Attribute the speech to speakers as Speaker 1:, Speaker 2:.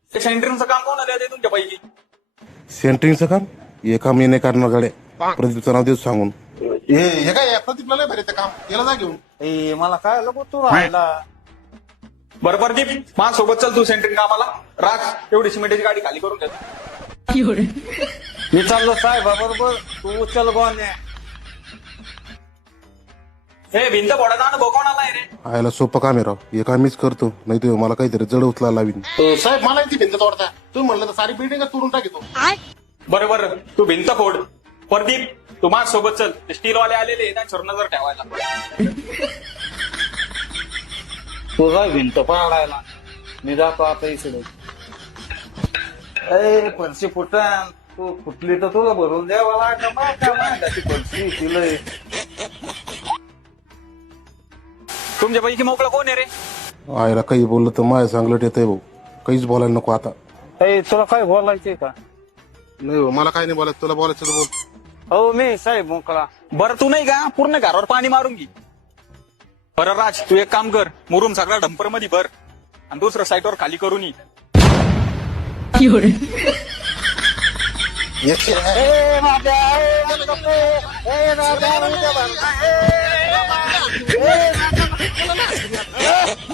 Speaker 1: ते सेंटरिंगचं काम कोण आलं ते तुमच्या पैकी?
Speaker 2: सेंटरिंगचं काम हे काम मी नाही करणार गाड्या. प्रदीपचं नाव देतो सांगून.
Speaker 3: हे काय प्रदीपला नाही भरे ते काम याला जा घेऊन.
Speaker 4: ए मला काय लगो तू राहिला.
Speaker 1: बरं प्रदीप माझ्यासोबत चल तू सेंटरिंग कामाला. राज एवढी सिमेंटची गाडी खाली करून घेतो.
Speaker 4: मी चाललो साहेबा बरोबर तू उचल गोण्या.
Speaker 1: हे भिंत फोडायचा अनुभव कोणाला आहे रे?
Speaker 2: आयला सोपं काम आहे राव. हे काम मीच करतो, नाही तर मला काहीतरी जड उचला लावीन.
Speaker 3: साहेब मला ती भिंत तोडता तुम्ही म्हणलं तर सारी बिल्डिंग तोडून टाकतो.
Speaker 1: बरोबर तू भिंत फोड. प्रदीप तू माझ्यासोबत चल. ते स्टीलवाले आलेले त्यांच्यावर नजर ठेवायला.
Speaker 4: तू जाय भिंत पाडायला. मी जातो आता इकडे. ए फरशी फुटन तू फुटली तर तुला भरून द्यावा लागलं. माझ्याची फरशी तिलय.
Speaker 1: तुमच्या पैकी मोकळं कोण आहे रे?
Speaker 2: आयला काही बोललं तर माझ्या चांगलं येतंय भाऊ. काहीच बोलायला नको आता.
Speaker 4: ए तुला काय बोलायचंय का?
Speaker 3: नाही हो, मला काय नाही बोलायचं. तुला बोलायचं तर बोल.
Speaker 4: हो मी साहेब मोकळा.
Speaker 1: बरं तू नाही का पूर्ण घरावर पाणी मारून घे. बरं राज तू एक काम कर. मुरुम सगळा डंपर मध्ये भर आणि दुसरं साईटवर खाली करून ये.
Speaker 4: ए माझ्या ए राजा